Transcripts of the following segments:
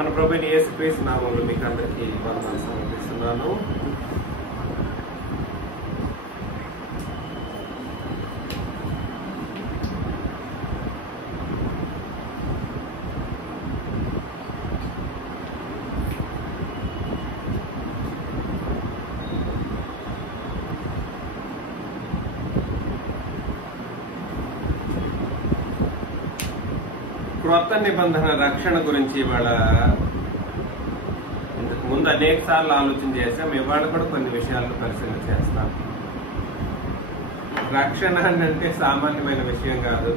మన ప్రభువైన యేసుక్రీస్తు నామములో మీకు అందరికీ వందనాలు సమర్పిస్తున్నాను. క్రొత్త నిబంధన రక్షణ గురించి ఇవాళ ఇంతకు ముందు అనేక సార్లు ఆలోచన చేశాం. ఇవాళ కూడా కొన్ని విషయాలను పరిశీలన చేస్తాం. రక్షణ అంటే సామాన్యమైన విషయం కాదు.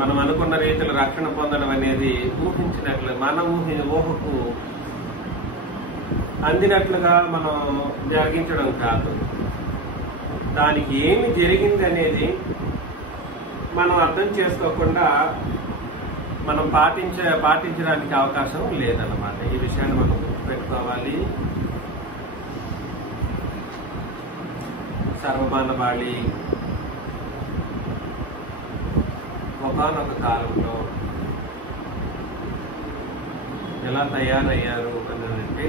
మనం అనుకున్న రీతిలో రక్షణ పొందడం అనేది ఊహించినట్లు మన ఊహకు అందినట్లుగా మనం జరిగించడం కాదు. దానికి ఏమి జరిగింది అనేది మనం అర్థం చేసుకోకుండా మనం పాటించడానికి అవకాశం లేదన్నమాట. ఈ విషయాన్ని మనం గుర్తుపెట్టుకోవాలి. సర్వమానవాళి ఒకానొక కాలంలో ఎలా తయారయ్యారు అని అంటే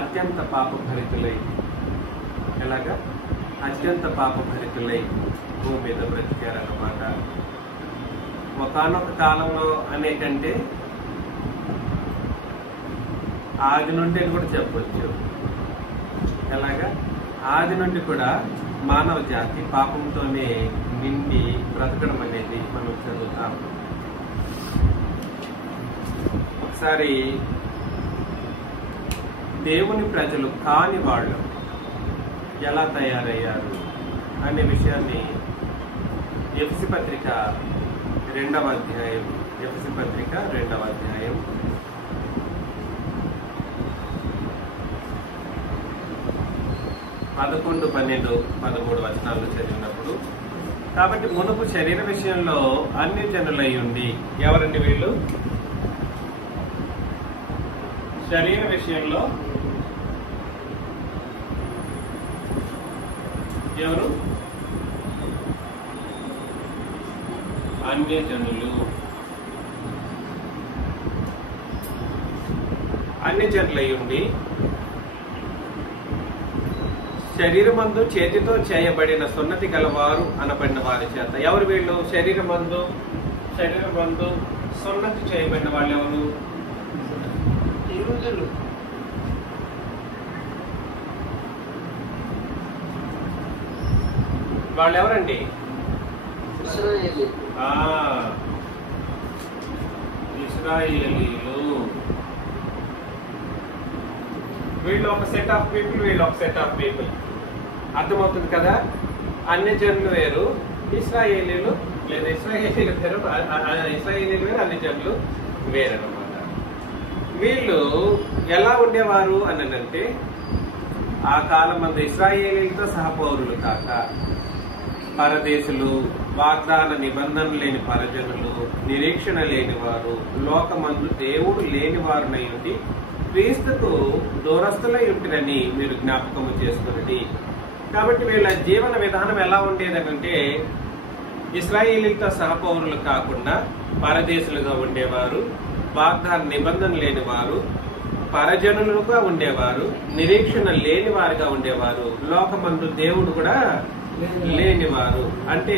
అత్యంత పాపభరితులై, ఎలాగా అత్యంత పాపభరితులై భూమి మీద బ్రతికారన్నమాట. ఒకానొక కాలంలో అనేకంటే ఆది నుండి అని కూడా చెప్పవచ్చు. ఎలాగా ఆది నుండి కూడా మానవ జాతి పాపంతోనే నిండి బ్రతకడం అనేది మనం చదువుతాం. ఒకసారి దేవుని ప్రజలు కాని వాళ్ళు ఎలా తయారయ్యారు అనే విషయాన్ని ఎఫెసీ పత్రిక 2వ అధ్యాయం 11, 12, 13 వచనాలు చదివినప్పుడు, కాబట్టి మునుపు శరీర విషయంలో అన్ని జనులై ఉండి, ఎవరండి వీళ్ళు? శరీర విషయంలో ఎవరు? అన్యజనులు. అన్యజనులై ఉండి శరీరమందు చేతితో చేయబడిన సున్నతి గలవారు అనబడిన వారి చేత. ఎవరు వీళ్ళు? శరీరమందు సున్నతి చేయబడిన వాళ్ళు ఎవరు? యూదులు. వాళ్ళు ఎవరండి? ఇశ్రాయేలీలు. వీళ్ళు ఒక సెట్ ఆఫ్ పీపుల్, వీళ్ళు ఒక సెట్ ఆఫ్ పీపుల్. అర్థమవుతుంది కదా? అన్ని జనులు వేరు, ఇశ్రాయేలీలు లేదా ఇశ్రాయేలీలు వేరు, ఇశ్రాయేలీలు వేరు, అన్ని జనులు వేరన్నమాట. వీళ్ళు ఎలా ఉండేవారు అని అంటే, ఆ కాలం మంది ఇశ్రాయేలీలతో సహపౌరులు కాక పరదేశులు, వాగ్దాన నిబంధన లేని పరజనులు, నిరీక్షణ లేనివారు, లోకమందు దేవుడు లేనివారునై ఉండి క్రీస్తుకు దూరస్తులై ఉంటునని మీరు జ్ఞాపకము చేసుకున్నది. కాబట్టి వీళ్ళ జీవన విధానం ఎలా ఉండేదనంటే, ఇశ్రాయేలీలతో సహపౌరులు కాకుండా పరదేశులుగా ఉండేవారు, వాగ్దాన నిబంధన లేని వారు, పరజనులుగా ఉండేవారు, నిరీక్షణ లేని వారుగా ఉండేవారు, లోకమందు దేవుడు కూడా లేనివారు. అంటే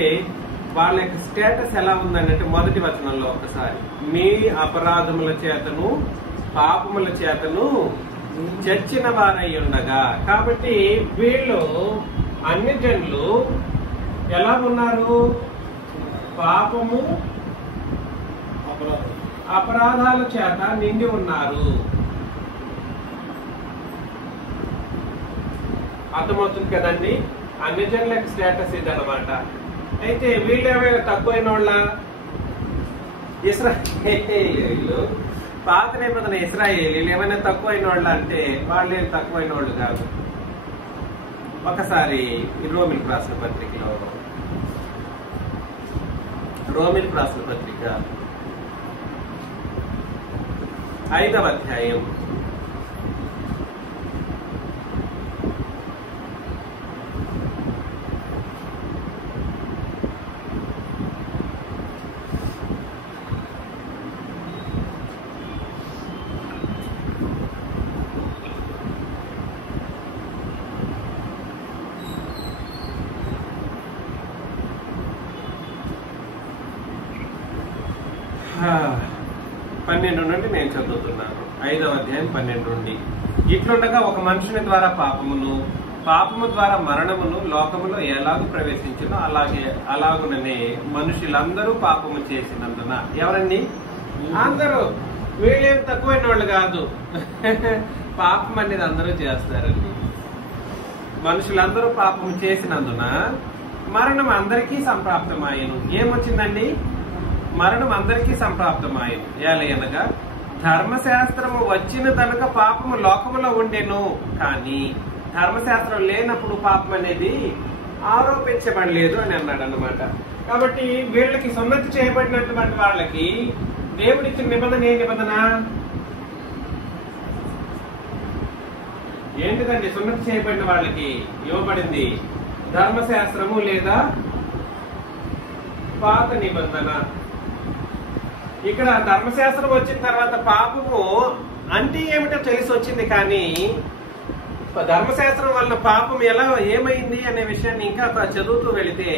వాళ్ళ యొక్క స్టేటస్ ఎలా ఉందంటే, మొదటి వచనంలో ఒకసారి, మీ అపరాధముల చేతను పాపముల చేతను చచ్చిన వారై ఉండగా. కాబట్టి వీళ్ళు అన్ని జనులు ఎలా ఉన్నారు? పాపము అపరాధాల చేత నిండి ఉన్నారు. అర్థమవుతుంది కదండి? అన్ని జనుల స్టేటస్ ఇదన్నమాట. అయితే వీళ్ళేమైనా తక్కువైన వాళ్ళ? ఇశ్రాయేలీలు, పాత నిబంధన ఇశ్రాయేలీలు ఏమైనా తక్కువైన వాళ్ళ అంటే వాళ్ళేం తక్కువైన వాళ్ళు కాదు. ఒకసారి రోమిలకు రాసిన పత్రికలో, రోమిలకు రాసిన పత్రిక 5వ అధ్యాయం 5 12 నుండి నేను చదువుతున్నాను. 5వ అధ్యాయం 12 నుండి. ఇట్లుండగా ఒక మనుషుని ద్వారా పాపము ద్వారా మరణమును లోకములో ఎలాగూ ప్రవేశించునో అలాగుననే మనుషులందరూ పాపము చేసినందున. ఎవరండి? అందరూ. వీళ్ళేం తక్కువైన వాళ్ళు కాదు. పాపం అనేది అందరూ చేస్తారండి. మనుషులందరూ పాపము చేసినందున మరణం అందరికీ సంప్రాప్తమాయను. ఏమొచ్చిందండి? మరణం అందరికీ సంప్రాప్తమాయను. ఏలయనగా ధర్మశాస్త్రము వచ్చిన కనుక పాపము లోకములో ఉండెను, కానీ ధర్మశాస్త్రం లేనప్పుడు పాపం అనేది ఆరోపించబడలేదు అని అన్నాడు అన్నమాట. కాబట్టి వీళ్ళకి సున్నతి చేయబడినటువంటి వాళ్ళకి దేవుడిచ్చిన నిబంధన ఏ నిబంధన ఏంటిదండి? సున్నతి చేయబడిన వాళ్ళకి ఇవ్వబడింది ధర్మశాస్త్రము లేదా పాత నిబంధన. ఇక్కడ ధర్మశాస్త్రం వచ్చిన తర్వాత పాపము అంటే ఏమిటో తెలిసి వచ్చింది, కానీ ధర్మశాస్త్రం వలన పాపం ఎలా ఏమైంది అనే విషయాన్ని ఇంకా చదువుతూ వెళితే,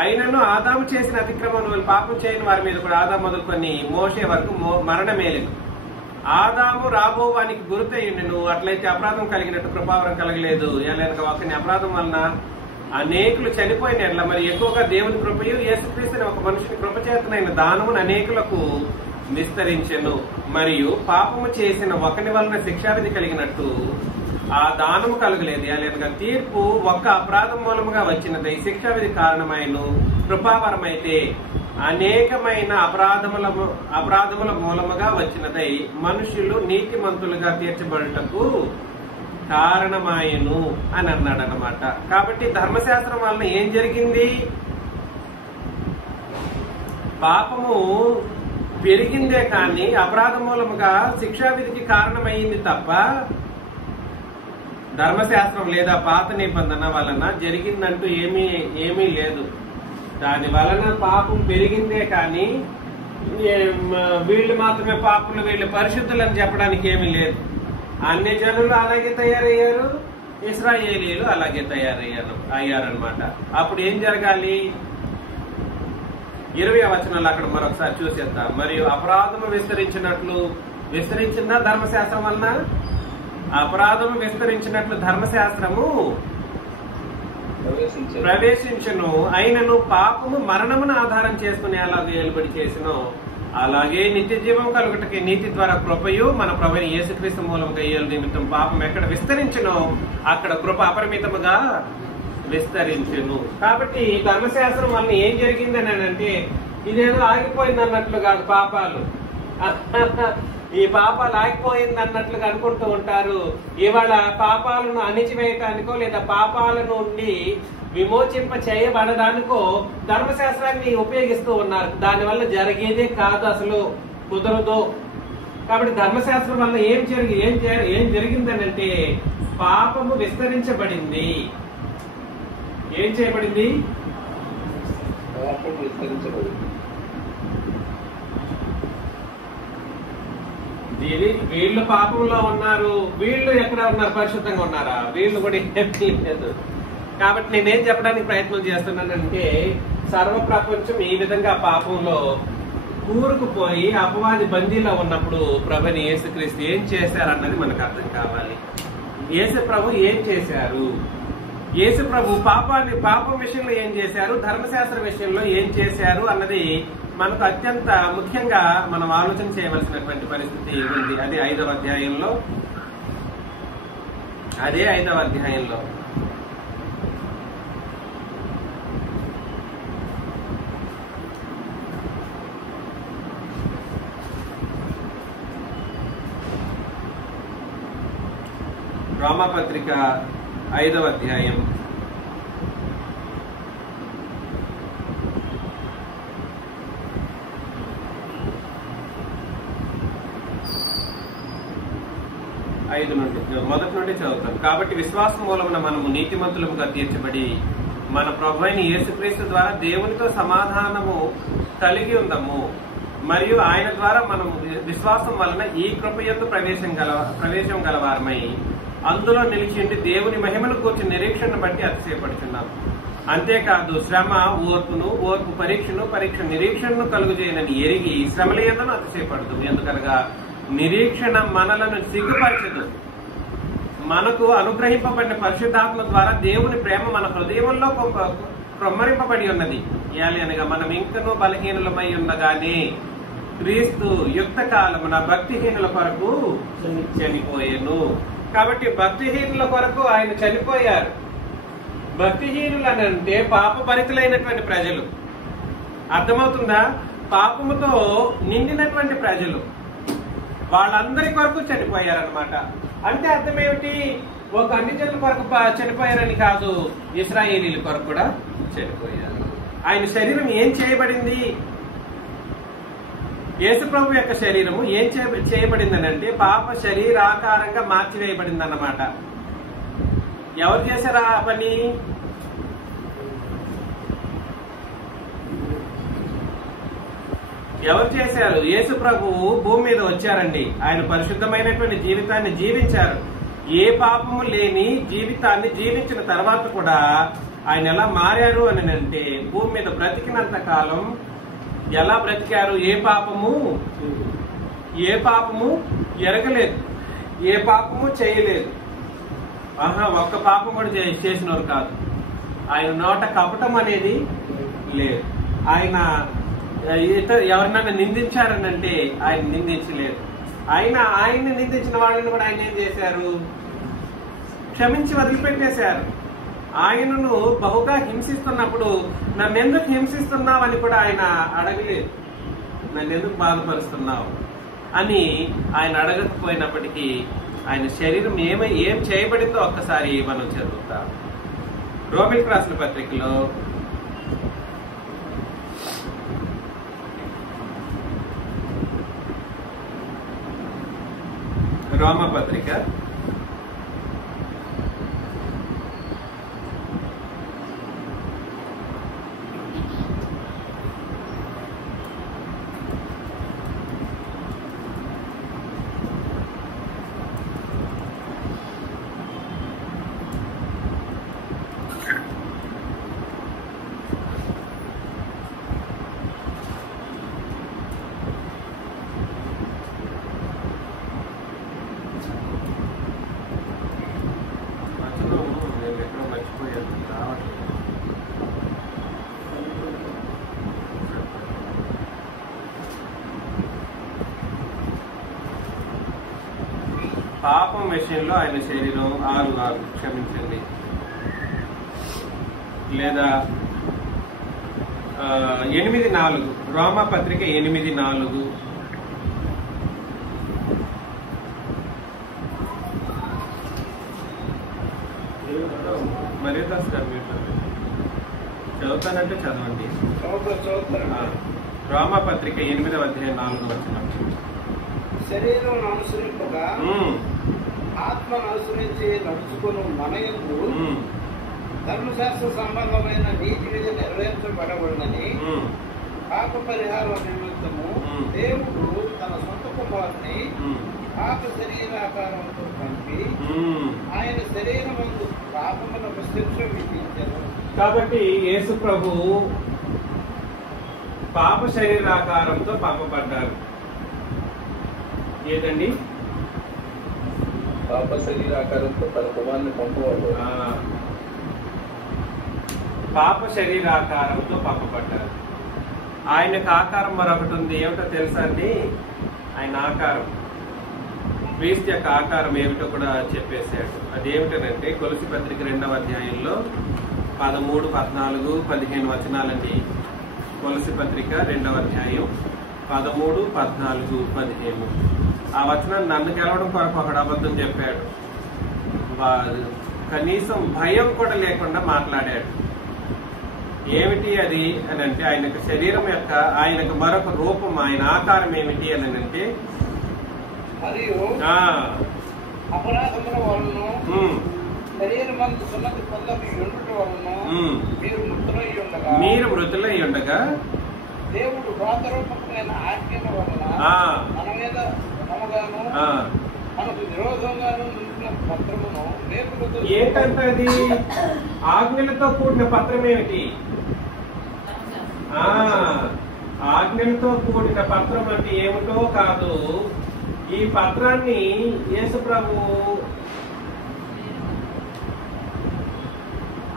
అయినను ఆదాము చేసిన అతిక్రమం వల్ల పాపం చేయని వారి మీద కూడా ఆదాము మొదలుకొని మోషే వరకు మరణమేలేదు. ఆదాము రాబోవానికి గురితయ్యుండెను, అట్లయితే అపరాధం కలిగినట్టు కృపావరం కలగలేదు. ఎలాగ ఒకని అపరాధం వలన అనేకులు చనిపోయిన ఎట్లా మరి ఎక్కువగా దేవుని కృపయు యేసుక్రీస్తుని ఒక మనుషుని కృపచేతనైన దానమును అనేకులకు విస్తరించెను. మరియు పాపము చేసిన ఒకని వలన శిక్షావిధి కలిగినట్టు ఆ దానము కలగలేదు. అలాగ తీర్పు ఒక్క అపరాధం మూలముగా వచ్చినదై శిక్షావిధి కారణమైన కృపావరమైతే అనేకమైన అపరాధముల మూలముగా వచ్చినదై మనుషులు నీతిమంతులుగా తీర్చబడుటకు కారణమాయను అని అన్నాడు అన్నమాట. కాబట్టి ధర్మశాస్త్రం వలన ఏం జరిగింది? పాపము పెరిగిందే కానీ అపరాధ మూలముగా శిక్షావిధికి కారణమైంది తప్ప ధర్మశాస్త్రం లేదా పాత నిబంధన వలన జరిగిందంటూ ఏమీ లేదు. దాని వలన పాపం పెరిగిందే కానీ వీళ్ళు మాత్రమే పాపులు, వీళ్ళు పరిశుద్ధులు అని చెప్పడానికి ఏమీ లేదు. అన్ని జనులు అలాగే తయారయ్యారు, ఇశ్రాయేలీయులు అలాగే అయ్యారనమాట. అప్పుడు ఏం జరగాలి? 20వ వచనంలో అక్కడ మరొకసారి చూసేద్దాం. మరియు అపరాధము విస్తరించిందా ధర్మశాస్త్రం వలన? అపరాధము విస్తరించినట్లు ధర్మశాస్త్రము ప్రవేశించును, అయినను పాపము మరణమును ఆధారం చేసుకుని అలాగే ఏలుబడి చేసినో అలాగే నిత్య జీవం కలుగుటకి నీతి ద్వారా కృపయు మన ప్రభువైన యేసుక్రీస్తు మూలముగా ఏలు నిమిత్తం పాపం ఎక్కడ విస్తరించునో అక్కడ కృప అపరిమితముగా విస్తరించును. కాబట్టి ధర్మశాస్త్రం వలన ఏం జరిగిందని అంటే ఇదేదో ఆగిపోయింది అన్నట్లు కాదు. పాపాలు ఈ పాపాలు ఆగిపోయింది అన్నట్లుగా అనుకుంటూ ఉంటారు. ఇవాళ పాపాలను అణిచివేయటానికో లేదా పాపాల నుండి విమోచింప చేయబడడానికో ధర్మశాస్త్రాన్ని ఉపయోగిస్తూ ఉన్నారు. దానివల్ల జరిగేదే కాదు, అసలు కుదరదు. కాబట్టి ధర్మశాస్త్రం వల్ల ఏం జరిగిందని అంటే పాపము విస్తరించబడింది. ఏం చేయబడింది? వీళ్ళు పాపంలో ఉన్నారు, వీళ్ళు ఎక్కడ ఉన్నారు? పరిశుద్ధంగా ఉన్నారా? వీళ్ళు కూడా ఏమీ లేదు. కాబట్టి నేనేం చెప్పడానికి ప్రయత్నం చేస్తున్నానంటే సర్వ ప్రపంచం ఈ విధంగా పాపంలో కూరుకుపోయి అపవాది బందీలో ఉన్నప్పుడు ప్రభుని యేసుక్రీస్తు ఏం చేశారన్నది మనకు అర్థం కావాలి. యేసు ప్రభు ఏం చేశారు? యేసు ప్రభు పాపం విషయంలో ఏం చేశారు, ధర్మశాస్త్ర విషయంలో ఏం చేశారు అన్నది మనకు అత్యంత ముఖ్యంగా మనం ఆలోచన చేయవలసినటువంటి పరిస్థితి ఉంది. అదే 5వ అధ్యాయంలో రోమాపత్రిక 5వ అధ్యాయం 5 నుండి మొదటి నుండి చదువుతాం. కాబట్టి విశ్వాసం మూలమున మనము నీతిమంతులముగా తీర్చబడి మన ప్రభువైన యేసుక్రీస్తు ద్వారా దేవునితో సమాధానము కలిగి ఉందము. మరియు ఆయన ద్వారా మనము విశ్వాసం వలన ఈ కృపయందు ప్రవేశం గలవారమై అందులో నిలిచిండి దేవుని మహిమను కూర్చి నిరీక్షణ బట్టి అతిశయపడుచున్నాం. అంతేకాదు శ్రమ ఓర్పును, ఓర్పు పరీక్షను, పరీక్ష నిరీక్షణను కలుగుచేయనని ఎరిగి శ్రమల యందును అతిశయపడదు. ఎందుకనగా నిరీక్షణ మనలను సిగ్గుపరచదు. మనకు అనుగ్రహింపబడిన పరిశుద్ధాత్మ ద్వారా దేవుని ప్రేమ మన హృదయంలో క్రొమ్మరింపబడి ఉన్నది. అనగా మనం ఇంకనూ బలహీనులమై ఉండగానే క్రీస్తు యుక్త కాలమున భక్తిహీనుల కొరకు చనిపోయాను. కాబట్టి భక్తిహీనుల కొరకు ఆయన చనిపోయారు. భక్తిహీనులు అని అంటే పాపభరితులైనటువంటి ప్రజలు. అర్థమవుతుందా? పాపముతో నిండినటువంటి ప్రజలు, వాళ్ళందరి కొరకు చనిపోయారనమాట. అంటే అర్థం ఏమిటి? ఒక అన్ని జనుల కొరకు చనిపోయారని కాదు, ఇశ్రాయేలీల కొరకు కూడా చనిపోయారు. ఆయన శరీరం ఏం చేయబడింది? యేసుప్రభు యొక్క శరీరము ఏం చేయబడిందని అంటే పాప శరీరాకారంగా మార్చివేయబడింది అన్నమాట. ఎవరు చేశారా ఆ పని? ఎవరు చేశారు? యేసు ప్రభువు భూమి మీద వచ్చారండి. ఆయన పరిశుద్ధమైనటువంటి జీవితాన్ని జీవించారు. ఏ పాపము లేని జీవితాన్ని జీవించిన తర్వాత కూడా ఆయన ఎలా మారారు అని అంటే, భూమి మీద బ్రతికినంత కాలం ఎలా బ్రతికారు? ఏ పాపము ఎరగలేదు, ఏ పాపము చేయలేదు. ఒక్క పాపం కూడా చేసినవారు కాదు. ఆయన నోట కపటం అనేది లేదు. ఆయన ఎవరినైనా నిందించారనంటే ఆయన నిందించలేదు. ఆయన్ని నిందించిన వాళ్ళని కూడా ఆయన ఏం చేశారు? క్షమించి వదిలిపెట్టేశారు. ఆయనను బహుగా హింసిస్తున్నప్పుడు నన్నెందుకు హింసిస్తున్నావు అని కూడా ఆయన అడగలేదు. నన్నెందుకు బాధపరుస్తున్నావు అని ఆయన అడగకపోయినప్పటికీ ఆయన శరీరం ఏం చేయబడిందో ఒక్కసారి మనం చదువుతాం. రోమిలకు రాసిన పత్రికలో రోమా పత్రిక 6 పాపం విషయంలో ఆయన శరీరం 6 క్షమించండి, లేదా 8:4 రోమా పత్రిక 8:4 మరీ దాస్ గారు మీరు చదువుతానంటే చదవండి. రోమా పత్రిక 8వ అధ్యాయం 4వ వచనం. శరీరం అనుసరింపగా ఆత్మను అనుసరించి నడుచుకుని మన యందు ధర్మశాస్త్ర సంబంధమైన నీతి విధి నెరవేర్చబడబడినని పాప పరిహారం నిమిత్తము దేవుడు తన సొంత కుమారుని పాప శరీరాకారంతో పంపి ఆయన శరీరమందు పాపములకు శిక్ష విధించారు. కాబట్టి యేసు ప్రభువు పాప శరీరాకారంతో పాపపడ్డారు. ఏదండి? పాప శరీరాకారంతో తన కుమారుని పంపవాడు. పాప శరీరాకారంతో పాపపడ్డారు. ఆయనకు ఆకారం మరొకటి ఉంది. ఏమిటో తెలుసా అండి? ఆయన ఆకారం, క్రీస్తు యొక్క ఆకారం ఏమిటో కూడా చెప్పేశాడు. అదేమిటనంటే కొలసి పత్రిక 2వ అధ్యాయంలో 13, 14, 15 వచనాలండి. కొలసి పత్రిక 2వ అధ్యాయం 13, 14, 15. ఆ వచనాన్ని నన్ను గెలవడం కొరకు ఒకడు అబద్ధం చెప్పాడు. కనీసం భయం కూడా లేకుండా మాట్లాడాడు. ఏమిటి అది అని అంటే, ఆయనకు శరీరం యొక్క ఆయనకు మరొక రూపం, ఆయన ఆకారం ఏమిటి అని అంటే, మరియు అపరాధముల వలన శరీరమందు సున్నతి పొందని ఉండుట వలన మీరు మృతులై ఉండగా దేవుడు వ్రాతరూపమైన ఆజ్ఞల వలన మన మీద మనకు విరోధంగాను నిండిన పత్రమును మేకులతో ఏంటంటే అది ఆజ్ఞలతో కూడిన పత్రం ఏమిటి? ఆజ్ఞలతో కూడిన పత్రం అంటే ఏమిటో కాదు. ఈ పత్రాన్ని యేసు ప్రభు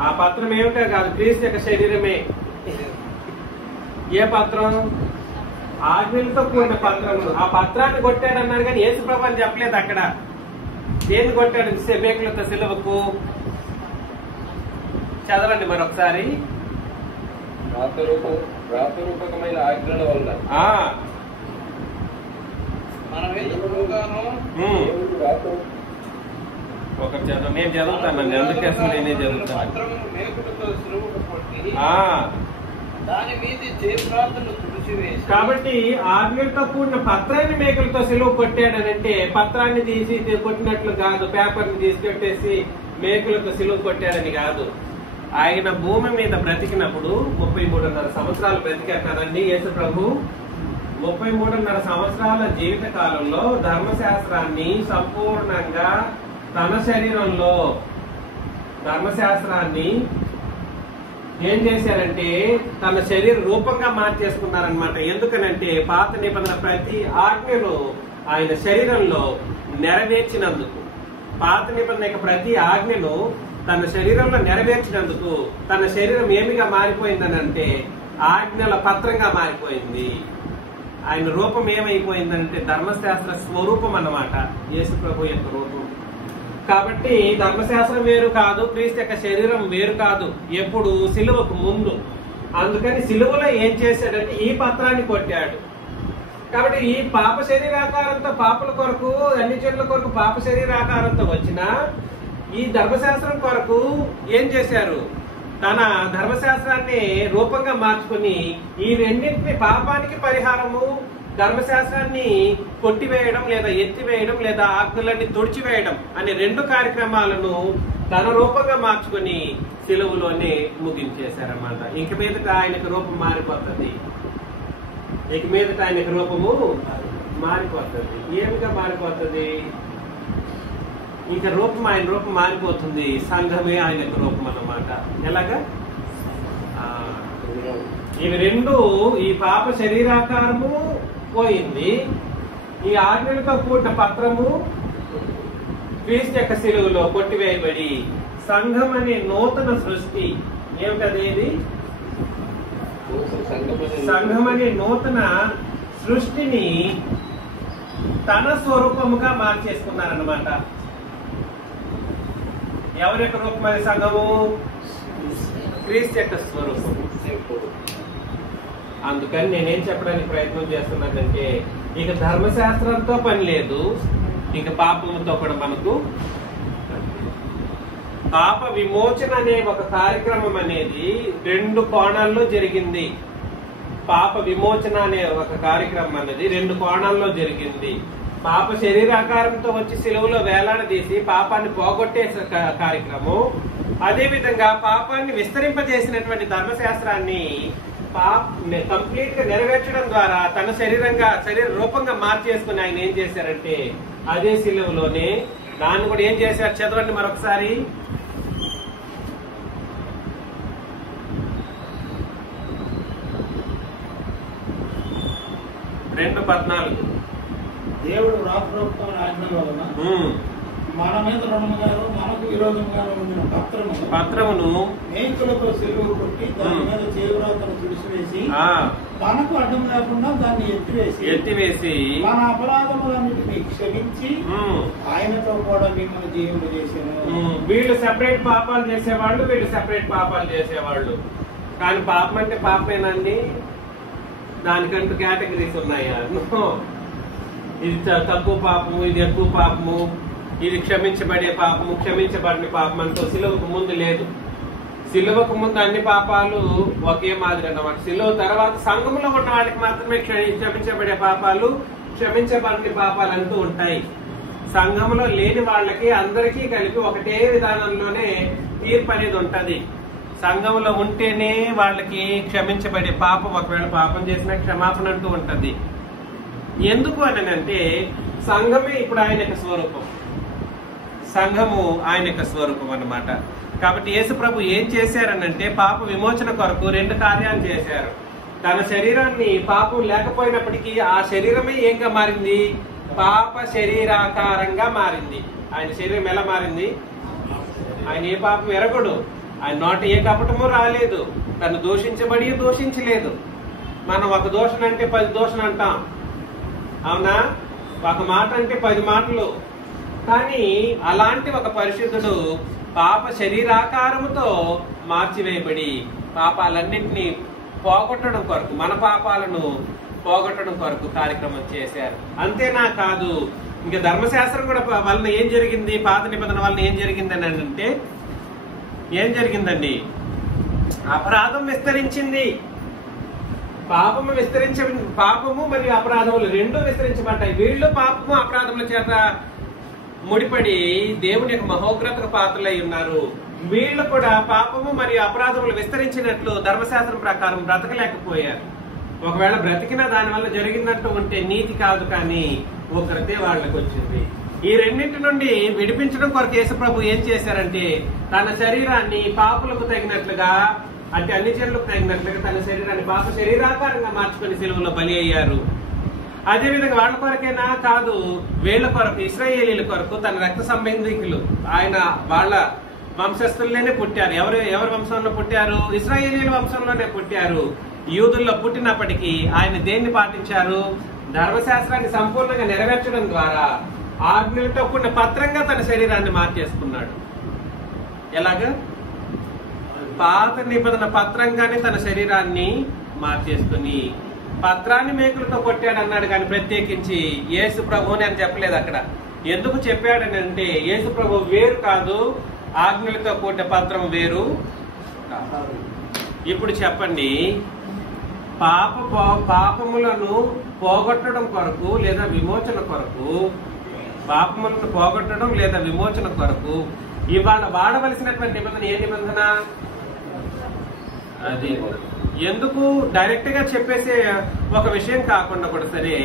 ఆ పత్రం ఏమిటో కాదు, క్రీస్తు యొక్క శరీరమే. ఏ పత్రం? ఆజ్ఞలతో కూడిన పత్రం. ఆ పత్రాన్ని కొట్టాడు అన్నారు కానీ యేసు ప్రభు అని చెప్పలేదు అక్కడ. దేన్ని కొట్టాడు? మేకులతో సిలువకు. చదవండి మరొకసారి. రాతరూపకమైన ఆజ్ఞల వల్ల మనం ఎందుకుగాను ఒకటి చదువు. నేను చదువుతానండి, అందుకోసం నేనే చదువుతాను. పత్రమును మేకులతో సిలువకు కొట్టి దాని మీద చేతులను తుడిచివేసి. కాబట్టి ఆజ్ఞలతో కూడిన పత్రాన్ని మేకులతో సిలువ కొట్టాడనంటే పత్రాన్ని తీసి కొట్టినట్లు కాదు, పేపర్ని తీసి కొట్టేసి మేకులతో సిలువ కొట్టాడని కాదు. ఆయన భూమి మీద బ్రతికినప్పుడు 33.5 సంవత్సరాలు బ్రతికారండి యేసు ప్రభు. 33.5 సంవత్సరాల జీవిత కాలంలో ధర్మశాస్త్రాన్ని సంపూర్ణంగా తన శరీరంలో ధర్మశాస్త్రాన్ని ఏం చేశారంటే తన శరీర రూపంగా మార్చేసుకున్నారనమాట. ఎందుకనంటే పాత నిబంధన ప్రతి ఆజ్ఞను ఆయన శరీరంలో నెరవేర్చినందుకు, పాత నిబంధన ప్రతి ఆజ్ఞను తన శరీరంలో నెరవేర్చినందుకు తన శరీరం ఏమిగా మారిపోయిందనంటే ఆజ్ఞల పత్రంగా మారిపోయింది. ఆయన రూపం ఏమైపోయిందంటే ధర్మశాస్త్ర స్వరూపం అన్నమాట, యేసు ప్రభు యొక్క రూపం. కాబట్టి ధర్మశాస్త్రం వేరు కాదు, క్రీస్తు యొక్క శరీరం వేరు కాదు, ఎప్పుడు సిలువకు ముందు. అందుకని సిలువలో ఏం చేశాడంటే ఈ పత్రాన్ని కొట్టాడు. కాబట్టి ఈ పాప శరీరాకారంతో పాపల కొరకు, అన్ని చెట్ల కొరకు పాప శరీరాకారంతో వచ్చిన ఈ ధర్మశాస్త్రం కొరకు ఏం చేశారు? తన ధర్మశాస్త్రాన్ని రూపంగా మార్చుకుని ఈ రెండింటిని, పాపానికి పరిహారము ధర్మశాస్త్రాన్ని కొట్టివేయడం లేదా ఎత్తివేయడం లేదా ఆజ్ఞలన్నీ తుడిచివేయడం అనే 2 కార్యక్రమాలను తన రూపంగా మార్చుకుని సిలువలోనే ముగించేశారన్నమాట. ఇంక మీదట ఆయనకు రూపం మారిపోతుంది. ఇక మీదట ఆయనకు రూపము మారిపోతుంది. ఏమిగా మారిపోతుంది? ఇంకా ఆయన రూపం మారిపోతుంది. సంఘమే ఆయనకు రూపం అన్నమాట. ఎలాగా? ఇవి 2, ఈ పాప శరీరాకారము పోయింది, ఈ ఆజ్ఞలతో కూడిన పత్రము క్రీస్తు యొక్క సిలువలో కొట్టివేయబడి సంఘం అనే నూతన సృష్టి. ఏమిటది? సంఘం అనే నూతన సృష్టిని తన స్వరూపముగా మార్చేసుకున్నారన్నమాట. ఎవరి యొక్క రూపమైన సంఘము? క్రీస్తు యొక్క స్వరూపము. అందుకని నేనేం చెప్పడానికి ప్రయత్నం చేస్తున్నానంటే ఇక ధర్మశాస్త్రంతో పని లేదు, ఇక పాపంతో కూడా మనకు. పాప విమోచన అనే ఒక కార్యక్రమం అనేది 2 కోణాల్లో జరిగింది. పాప విమోచన అనే ఒక కార్యక్రమం అనేది 2 కోణాల్లో జరిగింది. పాప శరీరాకారంతో వచ్చి సిలువలో వేలాడదీసి పాపాన్ని పోగొట్టే కార్యక్రమం, అదే విధంగా పాపాన్ని విస్తరింపజేసినటువంటి ధర్మశాస్త్రాన్ని కంప్లీట్ గా నెరవేర్చడం ద్వారా తన శరీర రూపంగా మార్చేసుకుని ఆయన ఏం చేశారంటే అదే సిలువలోనే దాన్ని కూడా ఏం చేశారు? చదవండి మరొకసారి. 2:14. దేవుడు రాతరూపమైన ఆజ్ఞల వలన మన మీద రుణముగాను మనకు విరోధముగాను ఉండిన పత్రమును మేకులతో సిలువ కొట్టి దాని మీద చేయురాతను తుడిచివేసి మనకు అడ్డం లేకుండా దాన్ని ఎత్తివేసి మన అపరాధములన్నిటినీ క్షమించి ఆయనతో కూడా మిమ్మల్ని జీవింప చేశాను. వీళ్ళు సెపరేట్ పాపాలు చేసేవాళ్ళు, వీళ్ళు సెపరేట్ పాపాలు చేసేవాళ్ళు. కానీ పాపం అంటే పాపమేనండి, దానికంటూ కేటగిరీస్ ఉన్నాయా? ఇది తక్కువ పాపము, ఇది ఎక్కువ పాపము, ఇది క్షమించబడే పాపము, క్షమించబడిన పాపం అంటూ సిలువకు ముందు లేదు. సిలువకు ముందు అన్ని పాపాలు ఒకే మాదిరి అన్నమాట. సిలువ తర్వాత సంఘంలో ఉన్న వాళ్ళకి మాత్రమే క్షమించబడే పాపాలు, క్షమించబడిన పాపాలు అంటూ ఉంటాయి. సంఘంలో లేని వాళ్ళకి అందరికీ కలిపి ఒకటే విధానంలోనే తీర్పు అనేది ఉంటది. సంఘంలో ఉంటేనే వాళ్ళకి క్షమించబడే పాపం, ఒకవేళ పాపం చేసినా క్షమాపణ అంటూ ఉంటది. ఎందుకు అని అంటే సంఘమే ఇప్పుడు ఆయన యొక్క స్వరూపం. సంఘము ఆయన యొక్క స్వరూపం అన్నమాట. కాబట్టి యేసు ప్రభు ఏం చేశారనంటే పాప విమోచన కొరకు 2 కార్యాలు చేశారు. తన శరీరాన్ని పాపం లేకపోయినప్పటికీ ఆ శరీరమే ఏంగా మారింది? పాప శరీరాకారంగా మారింది. ఆయన శరీరం ఎలా మారింది? ఆయన ఏ పాపం ఎరగడు, ఆయన నోట ఏ కపటము రాలేదు, తను దూషించబడి దూషించలేదు. మనం ఒక దోషణ అంటే 10 దోషణ అంటాం, అవునా? ఒక మాట అంటే 10 మాటలు. కానీ అలాంటి ఒక పరిశుద్ధుడు పాప శరీరాకారముతో మార్చివేయబడి పాపాలన్నింటినీ పోగొట్టడం కొరకు, మన పాపాలను పోగొట్టడం కొరకు కార్యక్రమం చేశారు. అంతేనా కాదు, ఇంకా ధర్మశాస్త్రం కూడా వలన ఏం జరిగింది? పాత నిబంధన వలన ఏం జరిగిందని అంటే ఏం జరిగిందండి? అపరాధం విస్తరించింది. పాపము మరియు అపరాధములు 2 విస్తరించబడ్డాయి. వీళ్ళు పాపము అపరాధముల చేత ముడిపడి దేవుని యొక్క మహోగ్రతకు పాత్రలై ఉన్నారు. వీళ్ళు కూడా పాపము మరియు అపరాధములు విస్తరించినట్లు ధర్మశాస్త్రం ప్రకారం బ్రతకలేకపోయారు. ఒకవేళ బ్రతికినా దానివల్ల జరిగిందంటూ ఉంటే నీతి కాదు, కానీ ఉగ్రతే వాళ్ళకి వచ్చింది. ఈ రెండింటి నుండి విడిపించడం కొరకు యేసు ప్రభు ఏం చేశారంటే తన శరీరాన్ని పాపులకు తగినట్లుగా, అంటే అన్ని జనులకు తగినట్లుగా తన శరీరాన్ని పాప శరీరాకారంగా మార్చుకుని సిలువలో బలి అయ్యారు. అదేవిధంగా వాళ్ళ కొరకైనా కాదు, వీళ్ళ కొరకు, ఇశ్రాయేలీల కొరకు తన రక్త సంబంధికులు, ఆయన వాళ్ళ వంశస్థుల్లోనే పుట్టారు. ఎవరి వంశంలో పుట్టారు? ఇశ్రాయేలీల వంశంలోనే పుట్టారు. యూదుల్లో పుట్టినప్పటికీ ఆయన దేన్ని పాటించారు? ధర్మశాస్త్రాన్ని సంపూర్ణంగా నెరవేర్చడం ద్వారా ఆజ్ఞలతో కూడిన పత్రంగా తన శరీరాన్ని మార్చేసుకున్నాడు. ఎలాగా? పాత నిబంధన పత్రంగానే తన శరీరాన్ని మార్చేసుకుని పత్రాన్ని మేకులతో కొట్టాడు అన్నాడు, కానీ ప్రత్యేకించి యేసు ప్రభువుని అని చెప్పలేదు అక్కడ. ఎందుకు చెప్పాడని అంటే యేసు ప్రభు వేరు కాదు, ఆజ్ఞలతో కూడిన పత్రం వేరు. ఇప్పుడు చెప్పండి, పాపములను పోగొట్టడం కొరకు లేదా విమోచన కొరకు, పాపములను పోగొట్టడం లేదా విమోచన కొరకు ఇవాళ వాడవలసినటువంటి నిబంధన ఏ నిబంధన? అది ఎందుకు డైరెక్ట్ గా చెప్పేసే ఒక విషయం కాకుండా కూడా సరే,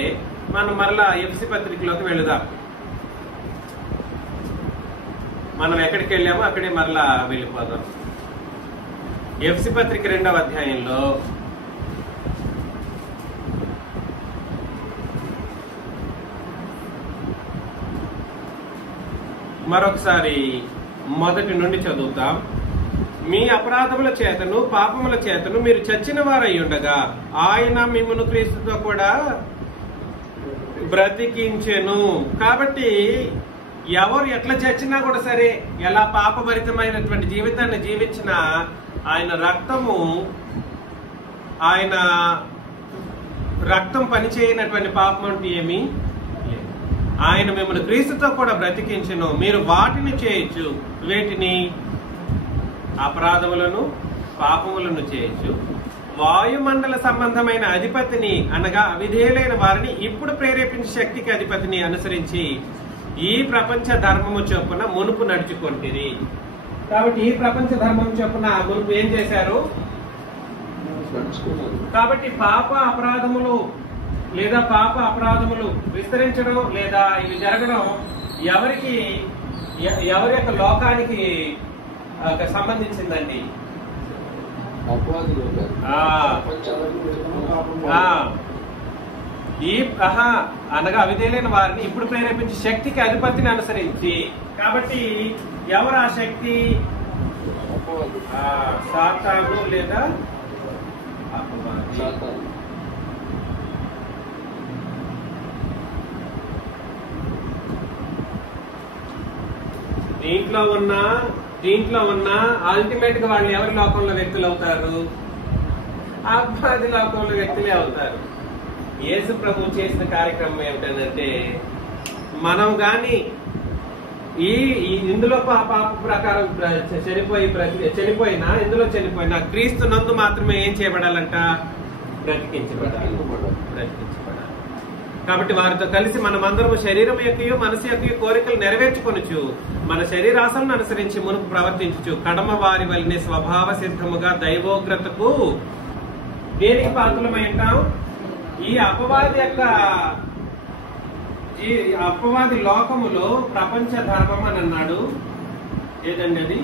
మనం మరలా ఎఫ్సి పత్రికలోకి వెళుదాం. మనం ఎక్కడికి వెళ్ళామో అక్కడే మరలా వెళ్ళిపోదాం. ఎఫ్సి పత్రిక 2వ అధ్యాయంలో మరొకసారి మొదటి నుండి చదువుతాం. మీ అపరాధముల చేతను పాపముల చేతను మీరు చచ్చిన వారై ఉండగా ఆయన మిమ్మును క్రీస్తుతో కూడా బ్రతికించెను. కాబట్టి ఎవరు ఎట్లా చచ్చినా కూడా సరే, ఎలా పాపభరితమైనటువంటి జీవితాన్ని జీవించినా ఆయన రక్తం పనిచేయనటువంటి పాపం అంటే ఏమి? ఆయన మిమ్మల్ని క్రీస్తుతో కూడా బ్రతికించెను. మీరు వాటిని చేయొచ్చు. వేటిని? అపరాధములను పాపములను చేయొచ్చు. వాయుమండల సంబంధమైన అధిపతిని అనగా అవిధేయులైన వారిని ఇప్పుడు ప్రేరేపించే శక్తికి అధిపతిని అనుసరించి ఈ ప్రపంచ ధర్మము చొప్పున మునుపు నడుచుకొంటిరి. కాబట్టి ఈ ప్రపంచ ధర్మం చొప్పున మునుపు ఏం చేశారు? కాబట్టి పాప అపరాధములు విస్తరించడం లేదా ఇవి జరగడం ఎవరి యొక్క లోకానికి సంబంధించిందండి? అనగా అవిధేయులైన వారిని ఇప్పుడు ప్రేరేపించే శక్తికి అధిపతిని అనుసరించి. కాబట్టి ఎవరు ఆ శక్తి? సాతాను లేదా అపవాది. దీంట్లో ఉన్న అల్టిమేట్ గా వాళ్ళు ఎవరి లోకంలో వ్యక్తులు అవుతారు? అపవాది లోకంలో వ్యక్తులే అవుతారు. యేసు ప్రభు చేసిన కార్యక్రమం ఏమిటంటే, మనం గాని ఇందులో పాప ప్రకారం చనిపోయినా క్రీస్తు నందు మాత్రమే ఏం చేయబడాలంట? బ్రతికించబడాలి. కాబట్టి వారితో కలిసి మనమందరము శరీరం యొక్క మనసు యొక్క కోరికలు నెరవేర్చుకొనుచు మన శరీరాశలను అనుసరించి మునుపు ప్రవర్తించు కడమ వారి వల్లనే స్వభావ సిద్ధముగా దైవోగ్రతకు దేనికి పాత్రలమై ఉంటాం? ఈ అపవాది యొక్క అపవాది లోకములో ప్రపంచ ధర్మం అని అన్నాడు. ఏదండి అది?